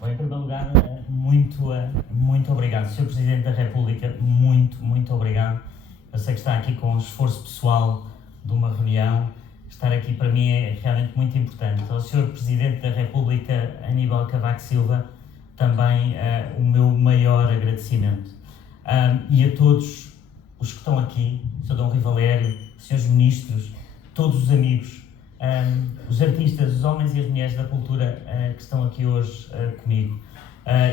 Bom, em primeiro lugar, muito obrigado. Sr. Presidente da República, muito obrigado. Eu sei que está aqui com um esforço pessoal de uma reunião. Estar aqui para mim é realmente muito importante. Ao Sr. Presidente da República, Aníbal Cavaco Silva, também o meu maior agradecimento. E a todos os que estão aqui, Sr. Dom Rui Valério, Srs. Ministros, todos os amigos, os artistas, os homens e as mulheres da cultura que estão aqui hoje comigo.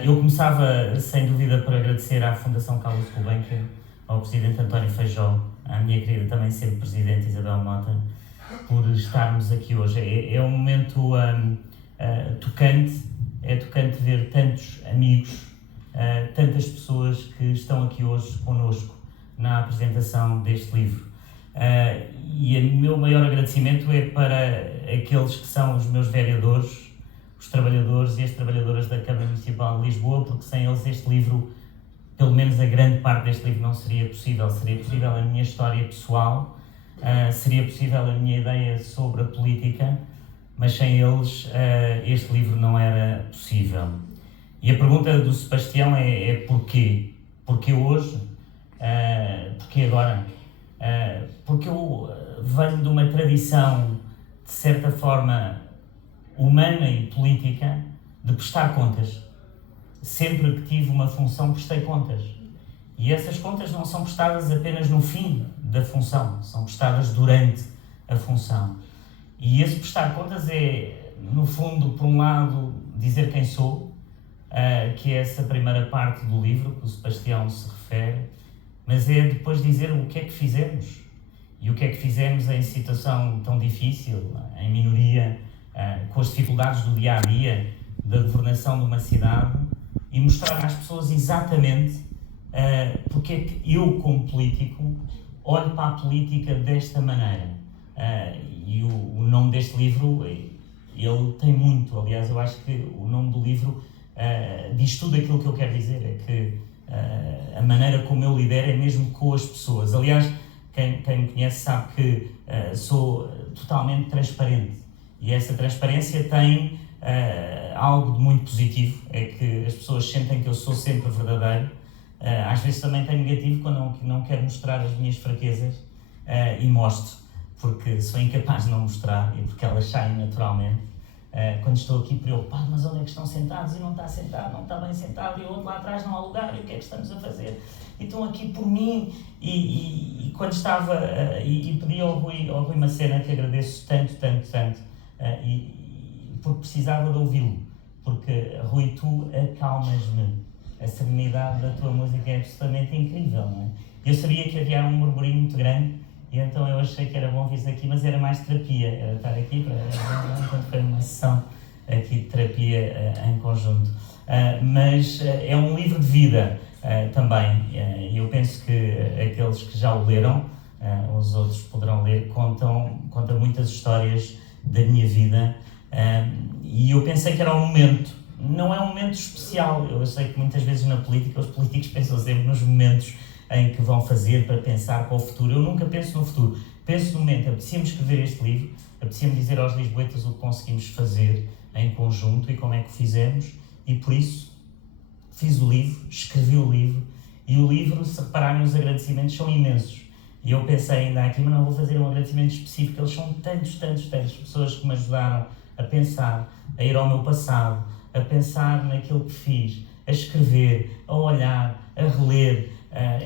Eu começava, sem dúvida, por agradecer à Fundação Carlos Gulbenkian, ao Presidente António Feijó, à minha querida também sempre Presidente Isabel Mota, por estarmos aqui hoje. É um momento tocante, é tocante ver tantos amigos, tantas pessoas que estão aqui hoje connosco na apresentação deste livro. E o meu maior agradecimento é para aqueles que são os meus vereadores, os trabalhadores e as trabalhadoras da Câmara Municipal de Lisboa, porque sem eles este livro, pelo menos a grande parte deste livro, não seria possível. Seria possível a minha história pessoal, seria possível a minha ideia sobre a política, mas sem eles este livro não era possível. E a pergunta do Sebastião é porquê? Porquê hoje? Porquê agora? Porque eu venho de uma tradição, de certa forma, humana e política, de prestar contas. Sempre que tive uma função, prestei contas. E essas contas não são prestadas apenas no fim da função, são prestadas durante a função. E esse prestar contas é, no fundo, por um lado, dizer quem sou, que é essa primeira parte do livro que o Sebastião se refere, mas é depois dizer o que é que fizemos. E o que é que fizemos em situação tão difícil, em minoria, com as dificuldades do dia-a-dia, da governação de uma cidade, e mostrar às pessoas exatamente porque é que eu, como político, olho para a política desta maneira. E o nome deste livro, ele tem muito, aliás, eu acho que o nome do livro diz tudo aquilo que eu quero dizer, é que a maneira como eu lidero é mesmo com as pessoas. Aliás, quem me conhece sabe que sou totalmente transparente, e essa transparência tem algo de muito positivo, é que as pessoas sentem que eu sou sempre verdadeiro. Às vezes também tem negativo quando não quero mostrar as minhas fraquezas, e mostro, porque sou incapaz de não mostrar e porque elas saem naturalmente. Quando estou aqui preocupado, mas onde é que estão sentados? E não está sentado, não está bem sentado, e o outro lá atrás não há lugar, e o que é que estamos a fazer? E estão aqui por mim. E quando estava, e pedi ao Rui Macena, que agradeço tanto, porque precisava de ouvi-lo, porque, Rui, tu acalmas-me, a serenidade da tua música é absolutamente incrível, não é? Eu sabia que havia um burburinho muito grande, e então eu achei que era bom vir aqui, mas era mais terapia, era estar aqui para foi uma sessão aqui de terapia em conjunto. Mas é um livro de vida também, e eu penso que aqueles que já o leram, os outros poderão ler, conta muitas histórias da minha vida, e eu pensei que era um momento, não é um momento especial. Eu sei que muitas vezes na política os políticos pensam sempre nos momentos em que vão fazer para pensar para o futuro. Eu nunca penso no futuro, penso no momento. Apetecia-me escrever este livro, apetecia-me dizer aos lisboetas o que conseguimos fazer em conjunto e como é que fizemos, e por isso fiz o livro, escrevi o livro, e o livro, se repararem, os agradecimentos são imensos. E eu pensei ainda aqui, mas não vou fazer um agradecimento específico, eles são tantas pessoas que me ajudaram a pensar, a ir ao meu passado, a pensar naquilo que fiz, a escrever, a olhar, a reler,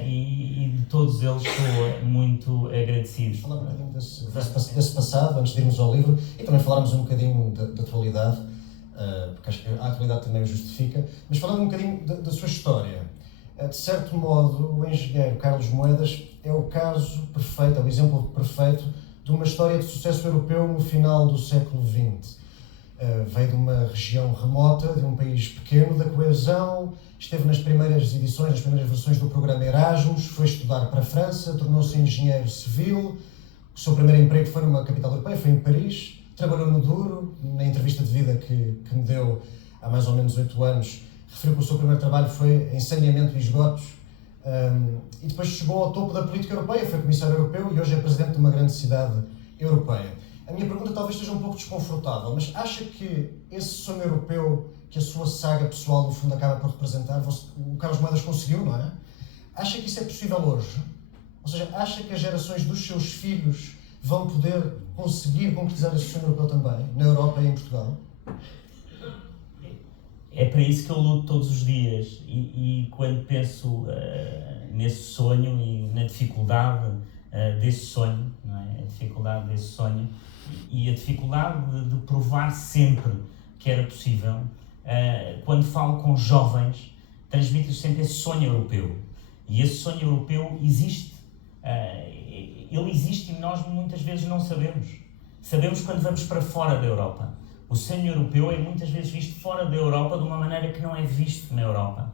e de todos eles estou muito agradecido. Falar um bocadinho desse passado, antes de irmos ao livro, e também falarmos um bocadinho da atualidade, porque acho que a atualidade também o justifica, mas falando um bocadinho da sua história. De certo modo, o engenheiro Carlos Moedas é o caso perfeito, é o exemplo perfeito de uma história de sucesso europeu no final do século XX. Veio de uma região remota, de um país pequeno, da coesão, esteve nas primeiras edições, nas primeiras versões do programa Erasmus, foi estudar para a França, tornou-se engenheiro civil, o seu primeiro emprego foi numa capital europeia, foi em Paris, trabalhou no Douro, na entrevista de vida que me deu há mais ou menos 8 anos, referiu que o seu primeiro trabalho foi em saneamento e esgotos, e depois chegou ao topo da política europeia, foi comissário europeu e hoje é presidente de uma grande cidade europeia. A minha pergunta talvez esteja um pouco desconfortável, mas acha que esse sonho europeu que a sua saga pessoal, no fundo, acaba por representar, o Carlos Moedas conseguiu, não é? Acha que isso é possível hoje? Ou seja, acha que as gerações dos seus filhos vão poder conseguir concretizar esse sonho europeu também, na Europa e em Portugal? É para isso que eu luto todos os dias e quando penso nesse sonho e na dificuldade desse sonho, não é? A dificuldade desse sonho e a dificuldade de provar sempre que era possível, quando falo com jovens, transmito-lhes sempre esse sonho europeu. E esse sonho europeu existe. Ele existe e nós muitas vezes não sabemos. Sabemos quando vamos para fora da Europa. O sonho europeu é muitas vezes visto fora da Europa de uma maneira que não é visto na Europa.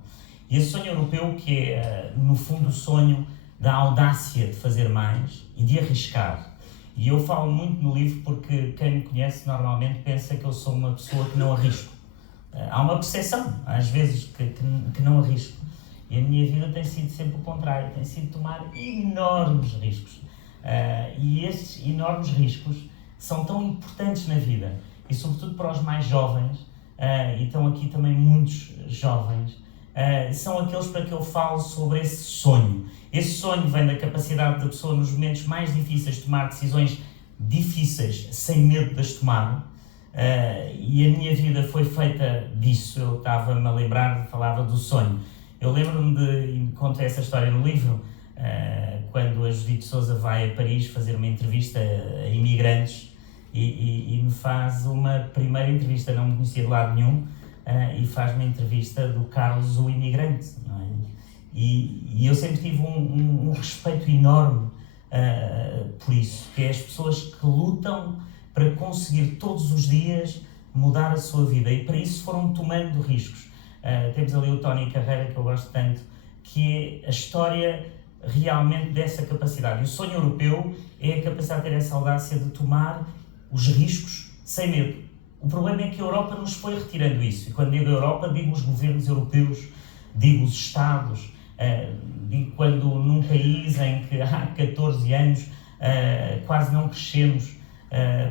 E esse sonho europeu, que é, no fundo, o sonho da audácia de fazer mais e de arriscar. E eu falo muito no livro porque quem me conhece normalmente pensa que eu sou uma pessoa que não arrisco. Há uma percepção, às vezes, que não arrisco. E a minha vida tem sido sempre o contrário, tem sido tomar enormes riscos. E estes enormes riscos são tão importantes na vida. E sobretudo para os mais jovens, e estão aqui também muitos jovens, são aqueles para que eu falo sobre esse sonho. Esse sonho vem da capacidade da pessoa nos momentos mais difíceis de tomar decisões difíceis sem medo de as tomar, e a minha vida foi feita disso. Eu estava-me a lembrar, falava do sonho. Eu lembro-me e conto essa história no livro, quando a Judite Sousa vai a Paris fazer uma entrevista a imigrantes, e me faz uma primeira entrevista, não me conhecia de lado nenhum, e faz uma entrevista do Carlos, o imigrante, não é? E eu sempre tive um respeito enorme por isso, que é as pessoas que lutam para conseguir todos os dias mudar a sua vida, e para isso foram tomando riscos. Temos ali o Tony Carreira, que eu gosto tanto, que é a história realmente dessa capacidade. E o sonho europeu é a capacidade de ter essa audácia de tomar os riscos sem medo. O problema é que a Europa nos foi retirando isso. E quando digo a Europa, digo os governos europeus, digo os Estados, digo quando num país em que há 14 anos quase não crescemos,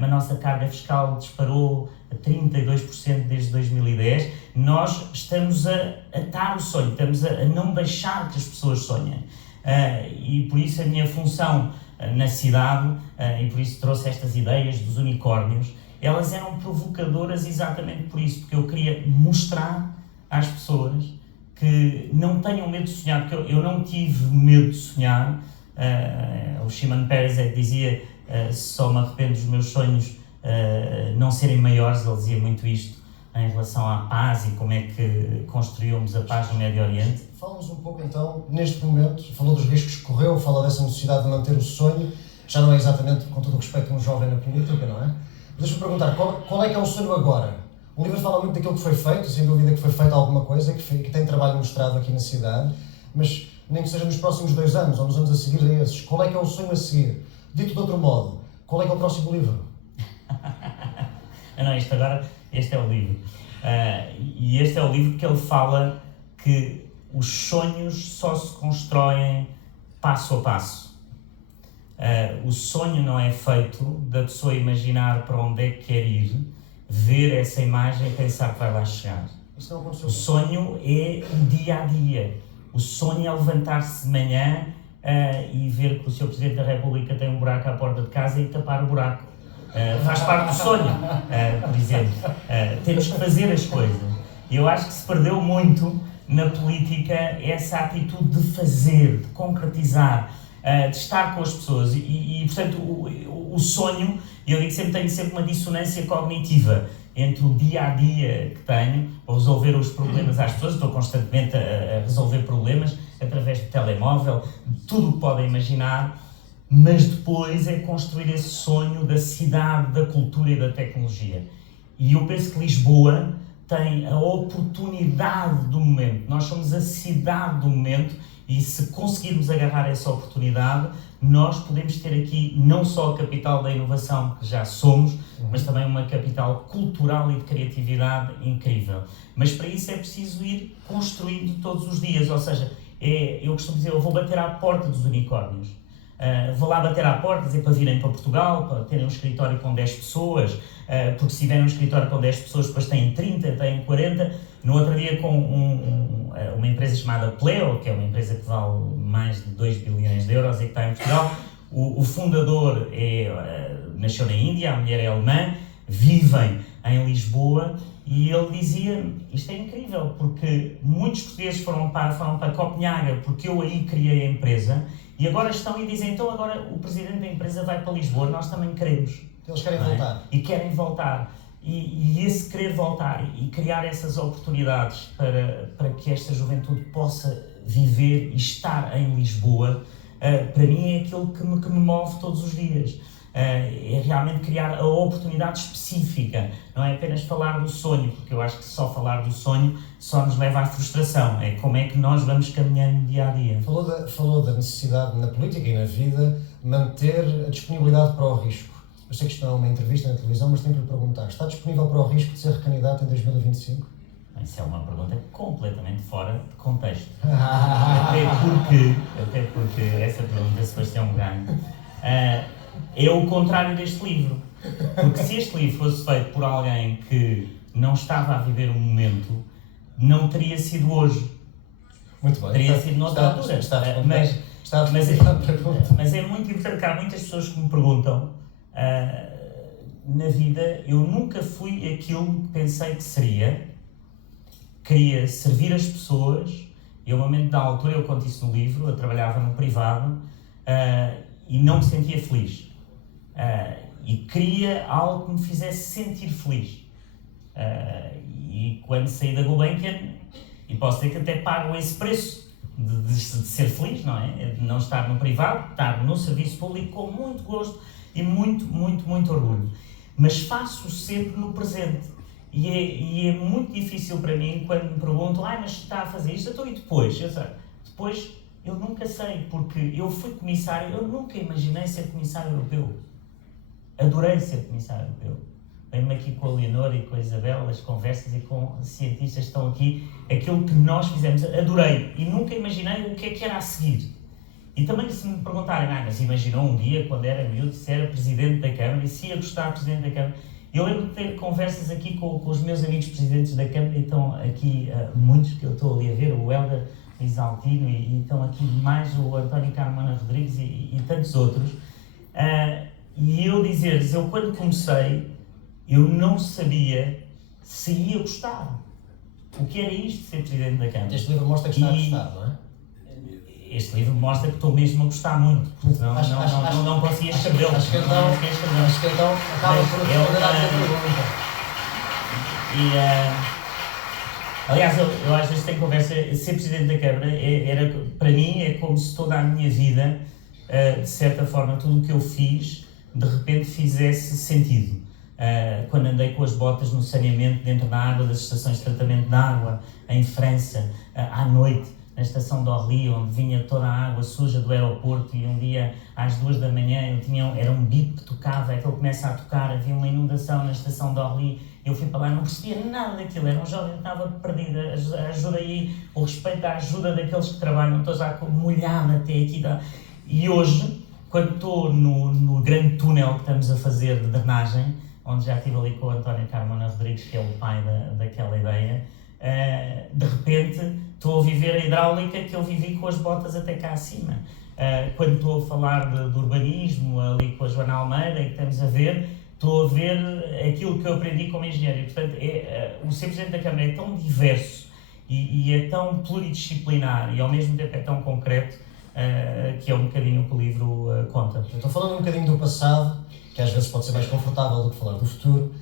a nossa carga fiscal disparou a 32% desde 2010, nós estamos a atar o sonho, estamos a não deixar que as pessoas sonhem. E por isso a minha função na cidade, e por isso trouxe estas ideias dos unicórnios, elas eram provocadoras exatamente por isso, porque eu queria mostrar às pessoas que não tenham medo de sonhar, porque eu não tive medo de sonhar. O Shimon Peres é que dizia, só me arrependo dos meus sonhos não serem maiores. Ele dizia muito isto em relação à paz e como é que construímos a paz no Médio Oriente. Fala-nos um pouco então, neste momento, falou dos riscos que correu, fala dessa necessidade de manter o sonho, já não é exatamente, com todo o respeito, um jovem na política, não é? Mas deixa-me perguntar, qual é que é o sonho agora? O livro fala muito daquilo que foi feito, sem dúvida que foi feita alguma coisa, que tem trabalho mostrado aqui na cidade, mas nem que seja nos próximos 2 anos, ou nos anos a seguir a esses, qual é que é o sonho a seguir? Dito de outro modo, qual é que é o próximo livro? Não, este é o livro. E este é o livro que ele fala que os sonhos só se constroem passo a passo. O sonho não é feito da pessoa imaginar para onde é que quer ir, ver essa imagem e pensar que vai lá chegar. O sonho é o dia a dia. O sonho é levantar-se de manhã e ver que o Sr. Presidente da República tem um buraco à porta de casa e tapar o buraco. Faz parte do sonho, por exemplo. Temos que fazer as coisas. Eu acho que se perdeu muito na política essa atitude de fazer, de concretizar, de estar com as pessoas. Portanto, o sonho, eu digo sempre, tenho sempre uma dissonância cognitiva entre o dia-a-dia que tenho, a resolver os problemas às pessoas. Estou constantemente a resolver problemas através do telemóvel, de tudo o que podem imaginar, mas depois é construir esse sonho da cidade, da cultura e da tecnologia. E eu penso que Lisboa tem a oportunidade do momento. Nós somos a cidade do momento e se conseguirmos agarrar essa oportunidade, nós podemos ter aqui não só a capital da inovação, que já somos, mas também uma capital cultural e de criatividade incrível. Mas para isso é preciso ir construindo todos os dias, ou seja, eu costumo dizer, eu vou bater à porta dos unicórnios. Vou lá bater à porta, dizer para virem para Portugal, para terem um escritório com 10 pessoas, porque se tiverem um escritório com 10 pessoas, depois têm 30, têm 40. No outro dia, com uma empresa chamada Pleo, que é uma empresa que vale mais de 2 bilhões de euros e que está em Portugal, o fundador nasceu na Índia, a mulher é alemã, vivem em Lisboa, e ele dizia, isto é incrível, porque muitos portugueses foram para Copenhaga, porque eu aí criei a empresa, e agora estão e dizem, então agora o presidente da empresa vai para Lisboa, nós também queremos. Eles querem voltar. E querem voltar. E esse querer voltar e criar essas oportunidades para que esta juventude possa viver e estar em Lisboa, para mim é aquilo que me move todos os dias. É realmente criar a oportunidade específica, não é apenas falar do sonho, porque eu acho que só falar do sonho só nos leva à frustração, é como é que nós vamos caminhando dia a dia. Falou da necessidade na política e na vida manter a disponibilidade para o risco. Eu sei que isto não é uma entrevista na televisão, mas tenho que lhe perguntar, está disponível para o risco de ser recandidato em 2025? Isso é uma pergunta completamente fora de contexto. Até porque essa pergunta, Sebastião Ganho, é o contrário deste livro. Porque se este livro fosse feito por alguém que não estava a viver o momento, não teria sido hoje. Muito bem. Teria sido noutra altura. Mas é muito importante que há muitas pessoas que me perguntam, na vida, eu nunca fui aquilo que pensei que seria. Queria servir as pessoas, e ao momento da altura, eu conto isso no livro, eu trabalhava no privado e não me sentia feliz. E queria algo que me fizesse sentir feliz. E quando saí da Gulbenkian, e posso dizer que até pago esse preço de ser feliz, não é? De não estar no privado, estar no serviço público com muito gosto e muito, muito, muito orgulho. Mas faço sempre no presente. E é muito difícil para mim quando me perguntam, mas está a fazer isto? Então, e depois? Depois eu nunca sei, porque eu fui comissário, eu nunca imaginei ser comissário europeu. Adorei ser comissário europeu. Venho-me aqui com a Leonor e com a Isabel, as conversas e com cientistas que estão aqui, aquilo que nós fizemos, adorei. E nunca imaginei o que é que era a seguir. E também se me perguntarem, mas imaginou um dia, quando era miúdo, se era presidente da Câmara e se ia gostar de presidente da Câmara. Eu lembro de ter conversas aqui com os meus amigos presidentes da Câmara, e estão aqui muitos que eu estou ali a ver, o Helder Isaltino, e estão aqui mais o António Carmona Rodrigues e tantos outros. E eu dizer-lhes, eu quando comecei, eu não sabia se ia gostar. O que era isto de ser presidente da Câmara? Este livro mostra que está a gostar, não é? Este livro mostra que estou mesmo a gostar muito, porque não conseguia escrevê-lo. Acho que então acaba por responder à tua pergunta. Aliás, eu às vezes tenho conversa, ser presidente da Câmara para mim é como se toda a minha vida, de certa forma, tudo o que eu fiz, de repente fizesse sentido. Quando andei com as botas no saneamento dentro da água das estações de tratamento de água em França, à noite, na estação de Orly, onde vinha toda a água suja do aeroporto, e um dia às 2 da manhã era um bip que tocava, é que ele começa a tocar, havia uma inundação na estação de Orly, eu fui para lá, não percebia nada daquilo, era um jovem que estava perdido, a ajuda aí, o respeito à ajuda daqueles que trabalham, estou já molhado até aqui. E hoje, quando estou no grande túnel que estamos a fazer de drenagem, onde já estive ali com o António Carmona Rodrigues, que é o pai daquela ideia, de repente estou a viver a hidráulica que eu vivi com as botas até cá acima. Quando estou a falar de urbanismo, ali com a Joana Almeida, que estamos a ver, estou a ver aquilo que eu aprendi como engenheiro. E, portanto, o ser presidente da Câmara é tão diverso e é tão pluridisciplinar e ao mesmo tempo é tão concreto, que é um bocadinho o que o livro conta. Eu estou falando um bocadinho do passado, que às vezes pode ser mais confortável do que falar do futuro.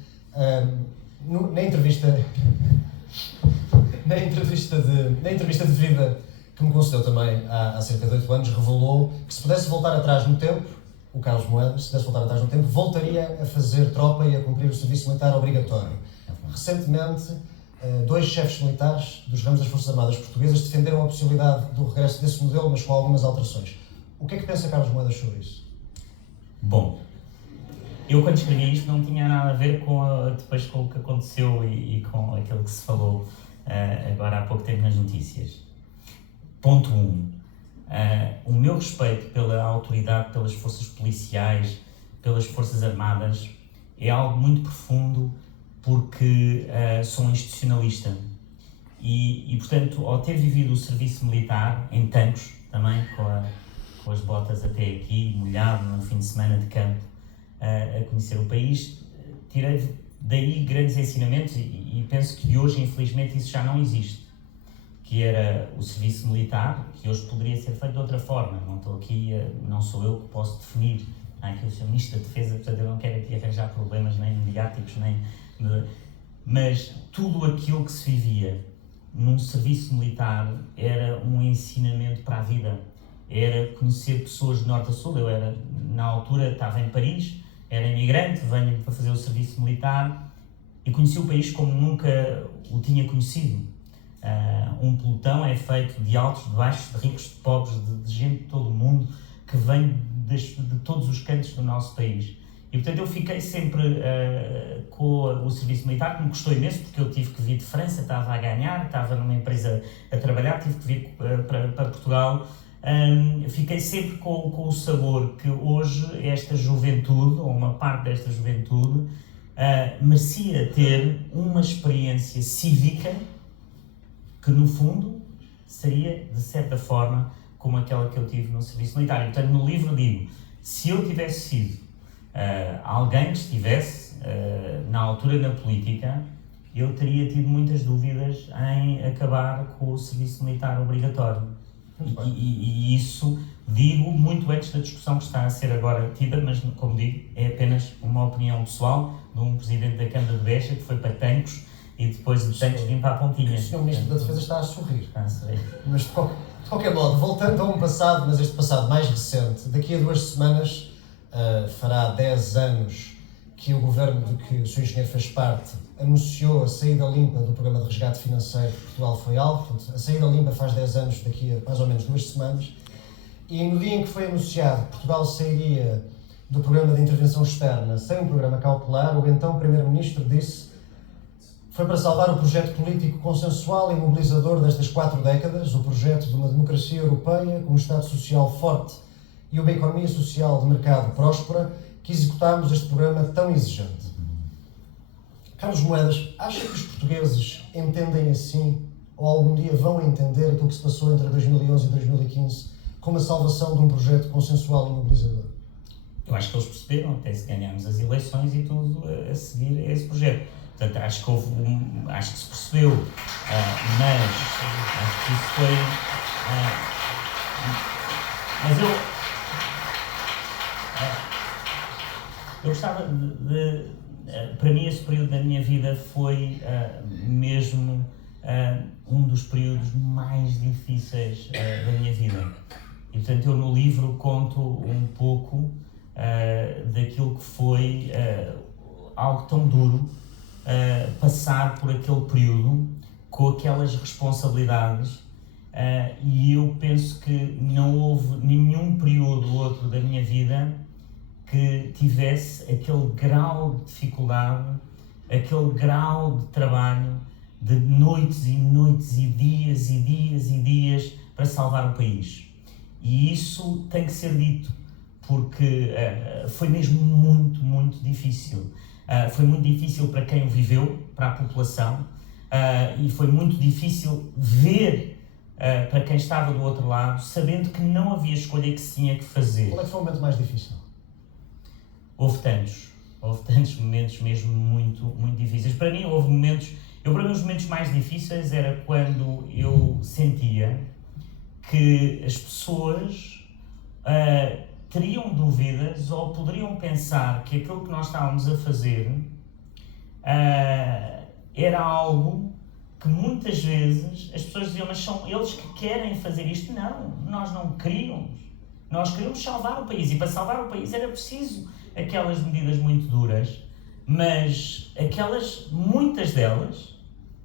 Na entrevista de vida que me concedeu também há cerca de 8 anos, revelou que se pudesse voltar atrás no tempo, o Carlos Moedas, se pudesse voltar atrás no tempo, voltaria a fazer tropa e a cumprir o serviço militar obrigatório. Recentemente, 2 chefes militares dos ramos das Forças Armadas Portuguesas defenderam a possibilidade do regresso desse modelo, mas com algumas alterações. O que é que pensa Carlos Moedas sobre isso? Bom, eu quando escrevi isto não tinha nada a ver depois com o que aconteceu e com aquilo que se falou agora há pouco tempo nas notícias. Ponto 1. O meu respeito pela autoridade, pelas forças policiais, pelas forças armadas, é algo muito profundo porque sou um institucionalista. E, portanto, ao ter vivido o serviço militar, em Tancos, também, com as botas até aqui, molhado, num fim de semana de campo, a conhecer o país, tirei daí grandes ensinamentos e penso que hoje, infelizmente, isso já não existe. Que era o serviço militar, que hoje poderia ser feito de outra forma. Não estou aqui, não sou eu que posso definir. Aqui o Sr. Ministro da Defesa, portanto, eu não quero aqui arranjar problemas nem mediáticos, mas tudo aquilo que se vivia num serviço militar era um ensinamento para a vida. Era conhecer pessoas de norte a sul. Eu era, na altura, estava em Paris, era imigrante, venho para fazer o serviço militar e conheci o país como nunca o tinha conhecido. Um pelotão é feito de altos, de baixos, de ricos, de pobres, de gente de todo o mundo que vem de todos os cantos do nosso país. E portanto eu fiquei sempre com o serviço militar, que me custou imenso, porque eu tive que vir de França, estava a ganhar, estava numa empresa a trabalhar, tive que vir para Portugal. Fiquei sempre com o sabor que hoje esta juventude, ou uma parte desta juventude, merecia ter uma experiência cívica que no fundo seria, de certa forma, como aquela que eu tive no serviço militar. E, portanto, no livro digo, se eu tivesse sido alguém que estivesse na altura na política, eu teria tido muitas dúvidas em acabar com o serviço militar obrigatório. E isso digo muito antes da discussão que está a ser agora tida, mas, como digo, é apenas uma opinião pessoal de um presidente da Câmara de Beja que foi para Tancos e depois de Tancos vim para a Pontinha. O Sr. Ministro da Defesa está a sorrir. Está a sorrir. Mas de qualquer modo, voltando a um passado, mas este passado mais recente, daqui a 2 semanas fará 10 anos que o governo de que o Sr. Engenheiro fez parte anunciou a saída limpa do programa de resgate financeiro que Portugal foi alvo. Portanto, a saída limpa faz 10 anos daqui a mais ou menos 2 semanas. E no dia em que foi anunciado que Portugal sairia do programa de intervenção externa sem um programa cautelar, o então Primeiro-Ministro disse foi para salvar o projeto político consensual e mobilizador destas 4 décadas, o projeto de uma democracia europeia com um Estado social forte e uma economia social de mercado próspera, que executámos este programa tão exigente. Carlos Moedas, acha que os portugueses entendem assim, ou algum dia vão entender aquilo que se passou entre 2011 e 2015 como a salvação de um projeto consensual e mobilizador? Eu acho que eles perceberam, até se ganhámos as eleições e tudo a seguir a esse projeto. Portanto, acho que se percebeu, mas acho que isso foi... mas eu gostava para mim, esse período da minha vida foi mesmo um dos períodos mais difíceis da minha vida. E, portanto, eu no livro conto um pouco daquilo que foi algo tão duro, passar por aquele período com aquelas responsabilidades, e eu penso que não houve nenhum período ou outro da minha vida que tivesse aquele grau de dificuldade, aquele grau de trabalho, de noites e noites e dias e dias e dias para salvar o país. E isso tem que ser dito, porque foi mesmo muito, muito difícil. Foi muito difícil para quem o viveu, para a população, e foi muito difícil ver para quem estava do outro lado, sabendo que não havia escolha que se tinha que fazer. Qual é que foi o momento mais difícil? Houve tantos momentos mesmo muito, muito difíceis. Para mim, houve momentos... Para mim, os momentos mais difíceis era quando eu sentia que as pessoas teriam dúvidas ou poderiam pensar que aquilo que nós estávamos a fazer era algo que muitas vezes as pessoas diziam, mas são eles que querem fazer isto. Não, nós não queríamos. Nós queríamos salvar o país, e para salvar o país era preciso aquelas medidas muito duras, mas muitas delas,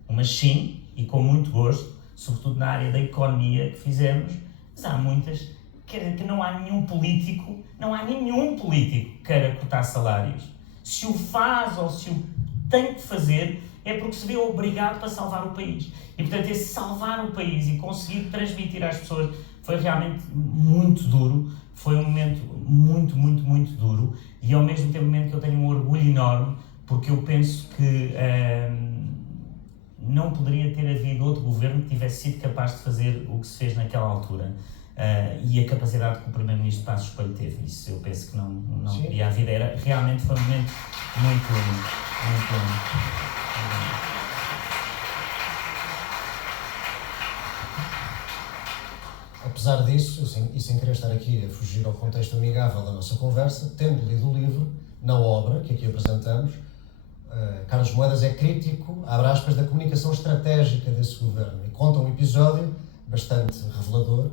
umas sim, e com muito gosto, sobretudo na área da economia que fizemos, mas há muitas que não há nenhum político que queira cortar salários. Se o faz ou se o tem que fazer, é porque se viu obrigado para salvar o país. E, portanto, esse salvar o país e conseguir transmitir às pessoas foi realmente muito duro, foi um momento muito duro, e ao mesmo tempo um momento que eu tenho um orgulho enorme, porque eu penso que não poderia ter havido outro governo que tivesse sido capaz de fazer o que se fez naquela altura. E a capacidade que o Primeiro-Ministro Passos Coelho teve. Isso eu penso que não podia haver. Realmente foi um momento muito único. Apesar disso, e sem querer estar aqui a fugir ao contexto amigável da nossa conversa, tendo lido o livro, na obra que aqui apresentamos, Carlos Moedas é crítico, abre aspas, da comunicação estratégica desse governo, e conta um episódio bastante revelador,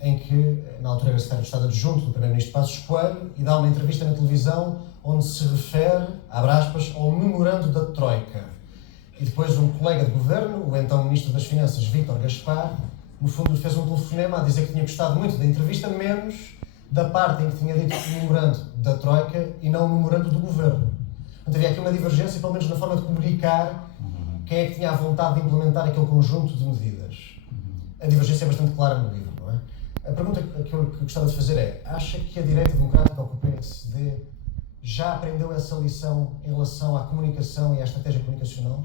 em que, na altura, era secretário de Estado adjunto do Primeiro-Ministro Passos Coelho e dá uma entrevista na televisão onde se refere, abre aspas, ao memorando da Troika. E depois um colega de governo, o então Ministro das Finanças, Vítor Gaspar, no fundo fez um telefonema a dizer que tinha gostado muito da entrevista, menos da parte em que tinha dito o memorando da Troika e não o memorando do governo. Portanto, havia aqui uma divergência, pelo menos na forma de comunicar quem é que tinha a vontade de implementar aquele conjunto de medidas. A divergência é bastante clara no livro, não é? A pergunta que eu gostava de fazer é: acha que a direita democrática, ou que o PSD, já aprendeu essa lição em relação à comunicação e à estratégia comunicacional?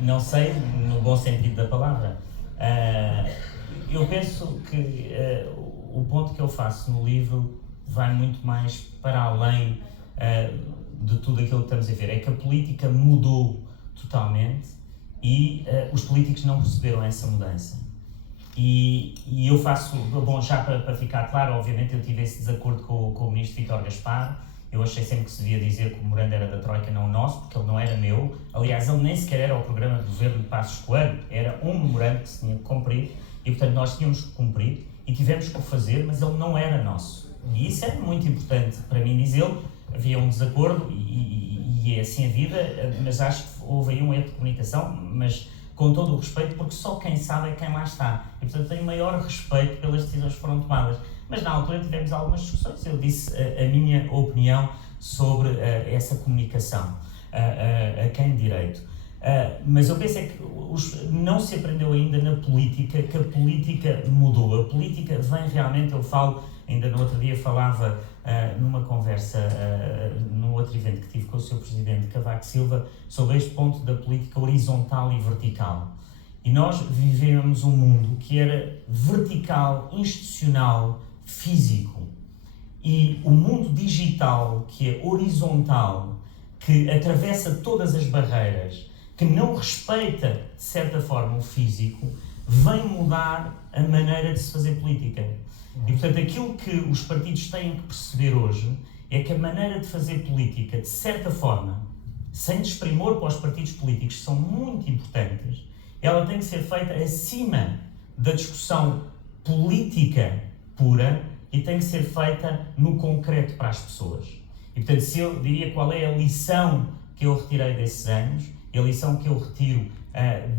Não sei no bom sentido da palavra. Eu penso que o ponto que eu faço no livro vai muito mais para além de tudo aquilo que estamos a ver. É que a política mudou totalmente e os políticos não perceberam essa mudança. E eu faço, bom, já para ficar claro, obviamente eu tive esse desacordo com o ministro Vítor Gaspar. Eu achei sempre que se devia dizer que o memorando era da Troika, não o nosso, porque ele não era meu. Aliás, ele nem sequer era o programa de governo de Passos Coelho, era um memorando que se tinha que cumprir, e portanto nós tínhamos que cumprir e tivemos que o fazer, mas ele não era nosso. E isso é muito importante para mim dizê-lo. Havia um desacordo e é assim a vida, mas acho que houve aí um erro de comunicação, mas com todo o respeito, porque só quem sabe é quem lá está. E portanto tenho maior respeito pelas decisões que foram tomadas. Mas na altura tivemos algumas discussões, eu disse a minha opinião sobre essa comunicação a quem de direito. Mas eu penso é que não se aprendeu ainda na política que a política mudou. A política vem realmente, eu falo, ainda no outro dia falava numa conversa, num outro evento que tive com o Sr. Presidente Cavaco Silva, sobre este ponto da política horizontal e vertical. E nós vivemos um mundo que era vertical, institucional, físico, e o mundo digital, que é horizontal, que atravessa todas as barreiras, que não respeita, de certa forma, o físico, vem mudar a maneira de se fazer política. E, portanto, aquilo que os partidos têm que perceber hoje é que a maneira de fazer política, de certa forma, sem desprimor para os partidos políticos, que são muito importantes, ela tem que ser feita acima da discussão política pura e tem que ser feita no concreto para as pessoas. E, portanto, se eu diria qual é a lição que eu retirei desses anos, a lição que eu retiro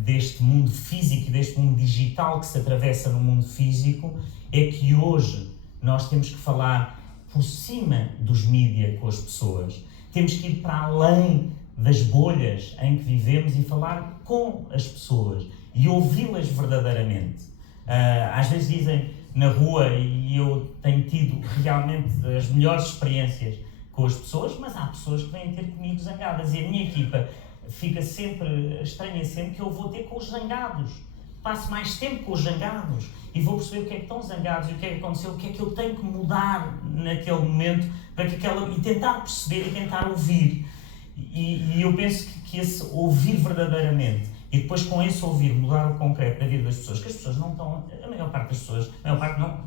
deste mundo físico e deste mundo digital que se atravessa no mundo físico, é que hoje nós temos que falar por cima dos mídias com as pessoas. Temos que ir para além das bolhas em que vivemos e falar com as pessoas e ouvi-las verdadeiramente. Às vezes dizem na rua, e eu tenho tido realmente as melhores experiências com as pessoas, mas há pessoas que vêm ter comigo zangadas e a minha equipa estranha sempre que eu vou ter com os zangados. Passo mais tempo com os zangados e vou perceber o que é que estão zangados e o que é que aconteceu, o que é que eu tenho que mudar naquele momento para que e tentar perceber e tentar ouvir. E eu penso que esse ouvir verdadeiramente e depois com esse ouvir mudar o concreto da vida das pessoas, que as pessoas não estão, a maior parte das pessoas, a maior parte não,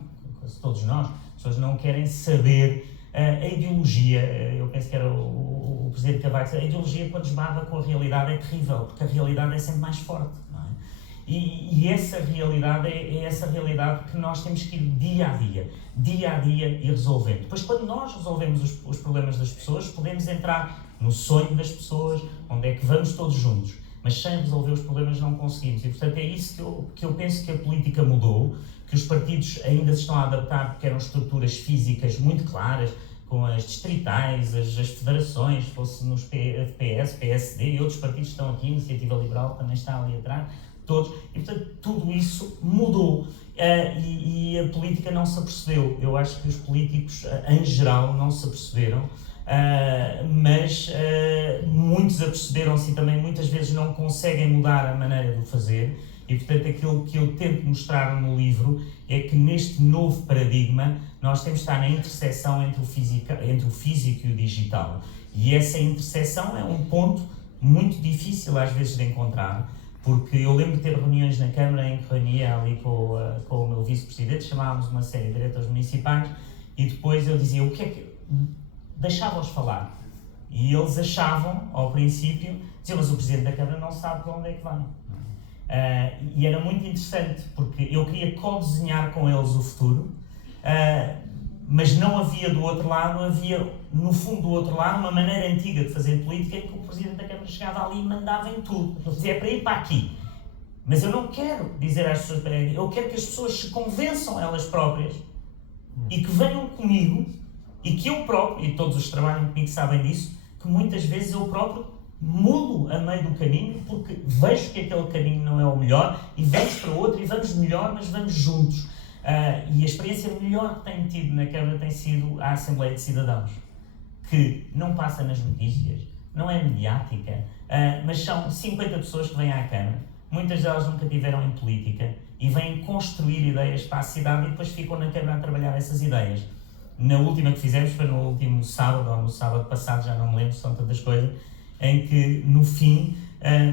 todos nós, as pessoas não querem saber a ideologia. Eu penso que era o Presidente Cavaco, a ideologia quando esbarra com a realidade é terrível, porque a realidade é sempre mais forte, não é? E essa realidade é essa realidade que nós temos que ir dia a dia e resolvendo. Depois, quando nós resolvemos os problemas das pessoas, podemos entrar no sonho das pessoas, onde é que vamos todos juntos. Mas sem resolver os problemas não conseguimos. E, portanto, é isso que eu penso que a política mudou, que os partidos ainda se estão a adaptar porque eram estruturas físicas muito claras, com as distritais, as federações, fosse nos PS, PSD e outros partidos que estão aqui, Iniciativa Liberal também está ali atrás, todos, e portanto tudo isso mudou. E a política não se apercebeu. Eu acho que os políticos, em geral, não se aperceberam, mas muitos aperceberam-se e também muitas vezes não conseguem mudar a maneira de o fazer. E, portanto, aquilo que eu tento mostrar no livro é que neste novo paradigma nós temos de estar na interseção entre o físico e o digital. E essa interseção é um ponto muito difícil às vezes de encontrar, porque eu lembro de ter reuniões na Câmara em que reunia ali com o meu vice-presidente, chamávamos uma série de diretores municipais e depois eu dizia o que é que... deixava-os falar. E eles achavam, ao princípio, diziam, mas o Presidente da Câmara não sabe para onde é que vai. E era muito interessante, porque eu queria co-desenhar com eles o futuro, mas não havia do outro lado, havia no fundo do outro lado uma maneira antiga de fazer política em que o Presidente da Câmara chegava ali e mandava em tudo. Dizia, é para ir para aqui. Mas eu não quero dizer às pessoas para ir, eu quero que as pessoas se convençam elas próprias e que venham comigo e que eu próprio, e todos os que trabalham comigo sabem disso, que muitas vezes eu próprio mudo a meio do caminho porque vejo que aquele caminho não é o melhor e vamos para outro e vamos melhor, mas vamos juntos. E a experiência melhor que tenho tido na Câmara tem sido a Assembleia de Cidadãos, que não passa nas notícias, não é mediática, mas são 50 pessoas que vêm à Câmara, muitas delas nunca tiveram em política e vêm construir ideias para a cidade e depois ficam na Câmara a trabalhar essas ideias. Na última que fizemos foi no último sábado, ou no sábado passado, já não me lembro, são tantas coisas, em que no fim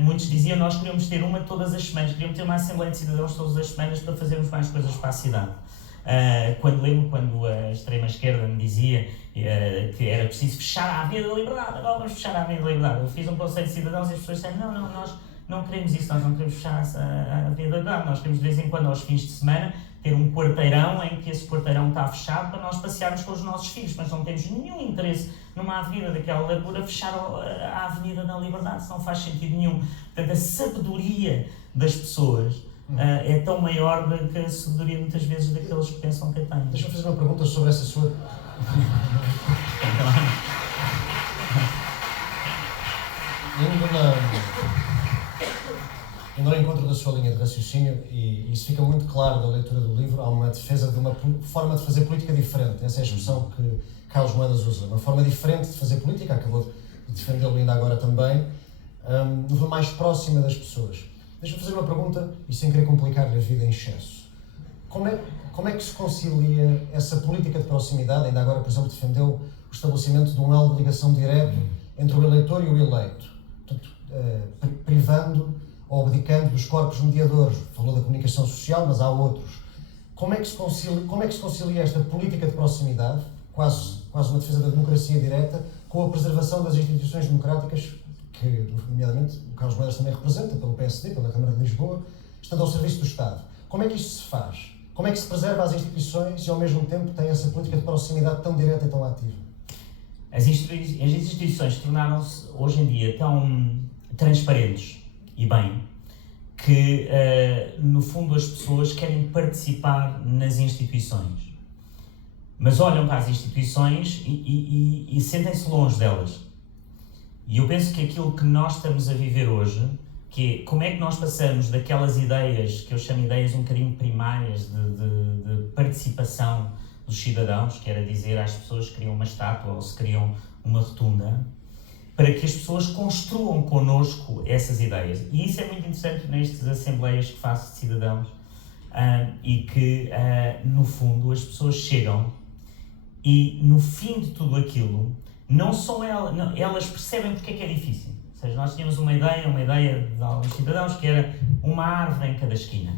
muitos diziam nós queríamos ter uma todas as semanas, queríamos ter uma Assembleia de Cidadãos todas as semanas para fazermos mais coisas para a cidade. Quando a extrema-esquerda me dizia que era preciso fechar a Avenida da Liberdade, agora vamos fechar a Avenida da Liberdade. Eu fiz um conselho de cidadãos e as pessoas disseram não, nós não queremos isso, nós não queremos fechar a Avenida da Liberdade, nós queremos de vez em quando aos fins de semana ter um quarteirão em que esse quarteirão está fechado para nós passearmos com os nossos filhos, mas não temos nenhum interesse numa avenida daquela largura fechar a Avenida da Liberdade, isso não faz sentido nenhum. Portanto, a sabedoria das pessoas é tão maior do que a sabedoria muitas vezes daqueles que pensam que a têm. Deixa-me fazer uma pergunta sobre essa sua... Indo ao encontro da sua linha de raciocínio, e isso fica muito claro da leitura do livro, há uma defesa de uma forma de fazer política diferente. Essa é a expressão que Carlos Moedas usa. Uma forma diferente de fazer política, acabou de defendê-lo ainda agora também, uma mais próxima das pessoas. Deixa-me fazer uma pergunta, e sem querer complicar-lhe a vida em excesso. Como é que se concilia essa política de proximidade? Ainda agora, por exemplo, defendeu o estabelecimento de um elo de ligação direta entre o eleitor e o eleito, portanto, privando ou abdicando dos corpos mediadores. Falou da comunicação social, mas há outros. Como é que se concilia esta política de proximidade, quase uma defesa da democracia direta, com a preservação das instituições democráticas, que, nomeadamente, o Carlos Moedas também representa, pelo PSD, pela Câmara de Lisboa, estando ao serviço do Estado? Como é que isto se faz? Como é que se preserva as instituições e, ao mesmo tempo, tem essa política de proximidade tão direta e tão ativa? As instituições tornaram-se, hoje em dia, tão transparentes e bem, que no fundo as pessoas querem participar nas instituições, mas olham para as instituições e sentem-se longe delas. E eu penso que aquilo que nós estamos a viver hoje, que é como é que nós passamos daquelas ideias, que eu chamo ideias um bocadinho primárias de participação dos cidadãos, que era dizer às pessoas que queriam uma estátua ou se queriam uma rotunda, para que as pessoas construam connosco essas ideias. E isso é muito interessante nestas assembleias que faço de cidadãos, e que, no fundo, as pessoas chegam e, no fim de tudo aquilo, não são elas percebem porque é que é difícil. Ou seja, nós tínhamos uma ideia de alguns cidadãos que era uma árvore em cada esquina.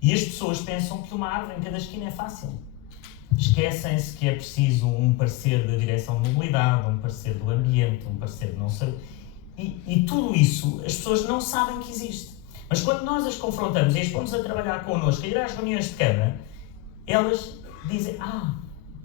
E as pessoas pensam que uma árvore em cada esquina é fácil. Esquecem-se que é preciso um parecer da direção de mobilidade, um parecer do ambiente, um parecer de não sei... E tudo isso as pessoas não sabem que existe. Mas quando nós as confrontamos e as pomos a trabalhar connosco, a ir às reuniões de Câmara, elas dizem,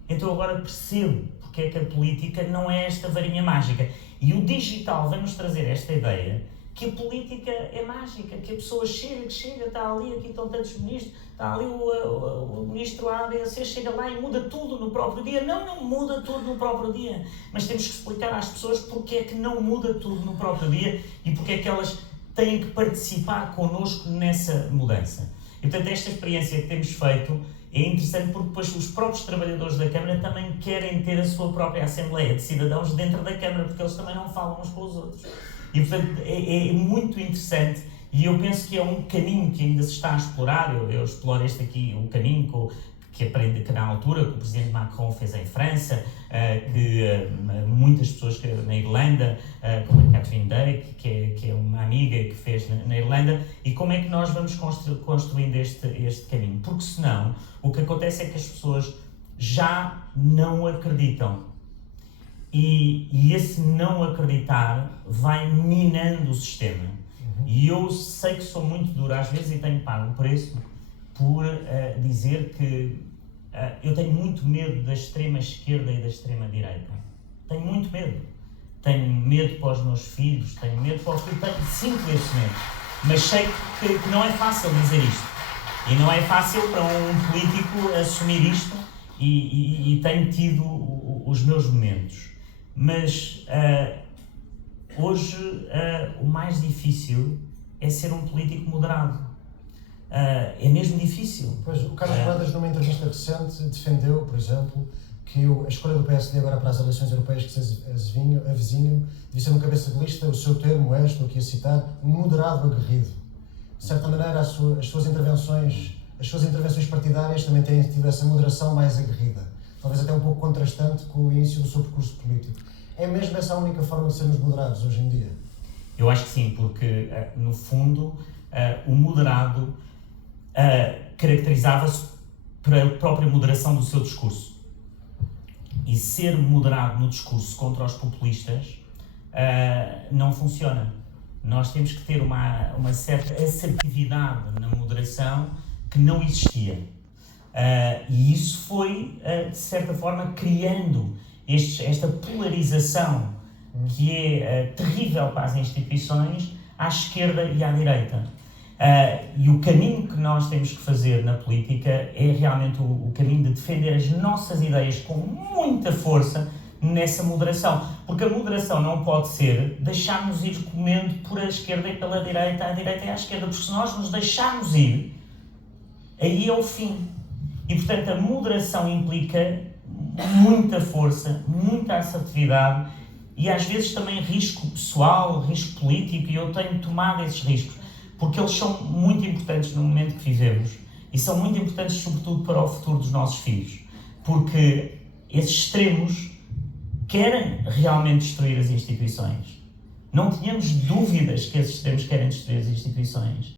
então agora percebo porque é que a política não é esta varinha mágica. E o digital vai-nos trazer esta ideia que a política é mágica, que a pessoa chega, está ali, aqui estão tantos ministros, está ali o ministro A, B, C, chega lá e muda tudo no próprio dia. Não muda tudo no próprio dia, mas temos que explicar às pessoas porque é que não muda tudo no próprio dia e porque é que elas têm que participar connosco nessa mudança. E, portanto, esta experiência que temos feito é interessante porque depois os próprios trabalhadores da Câmara também querem ter a sua própria Assembleia de Cidadãos dentro da Câmara, porque eles também não falam uns com os outros. E, portanto, é muito interessante e eu penso que é um caminho que ainda se está a explorar. Eu exploro este aqui, o caminho que aprendi que na altura, que o Presidente Macron fez em França, que muitas pessoas na Irlanda, como a Catherine Day, que é uma amiga que fez na Irlanda, e como é que nós vamos construindo este caminho. Porque senão, o que acontece é que as pessoas já não acreditam. E esse não acreditar vai minando o sistema. E eu sei que sou muito duro às vezes e tenho pago o preço por dizer que eu tenho muito medo da extrema esquerda e da extrema direita. Tenho muito medo. Tenho medo para os meus filhos, tenho medo para o que eu tenho, sinto esse medo. Mas sei que não é fácil dizer isto. E não é fácil para um político assumir isto e tenho tido os meus momentos. Mas hoje o mais difícil é ser um político moderado. É mesmo difícil. Pois, o Carlos Moedas, numa entrevista recente, defendeu, por exemplo, que a escolha do PSD agora para as eleições europeias que se avizinham devia ser um cabeça de lista, o seu termo é, estou aqui a citar, moderado aguerrido. De certa maneira, as suas intervenções partidárias também têm tido essa moderação mais aguerrida. Talvez até um pouco contrastante com o início do seu percurso político. É mesmo essa a única forma de sermos moderados hoje em dia? Eu acho que sim, porque, no fundo, o moderado caracterizava-se pela própria moderação do seu discurso. E ser moderado no discurso contra os populistas não funciona. Nós temos que ter uma certa assertividade na moderação que não existia. E isso foi, de certa forma, criando esta polarização que é terrível para as instituições, à esquerda e à direita. E o caminho que nós temos que fazer na política é realmente o caminho de defender as nossas ideias com muita força nessa moderação. Porque a moderação não pode ser deixarmos ir comendo por a esquerda e pela direita, à direita e à esquerda, porque se nós nos deixarmos ir, aí é o fim. E, portanto, a moderação implica muita força, muita assertividade e, às vezes, também risco pessoal, risco político, e eu tenho tomado esses riscos, porque eles são muito importantes no momento que vivemos e são muito importantes, sobretudo, para o futuro dos nossos filhos, porque esses extremos querem realmente destruir as instituições. Não tenhamos dúvidas que esses extremos querem destruir as instituições.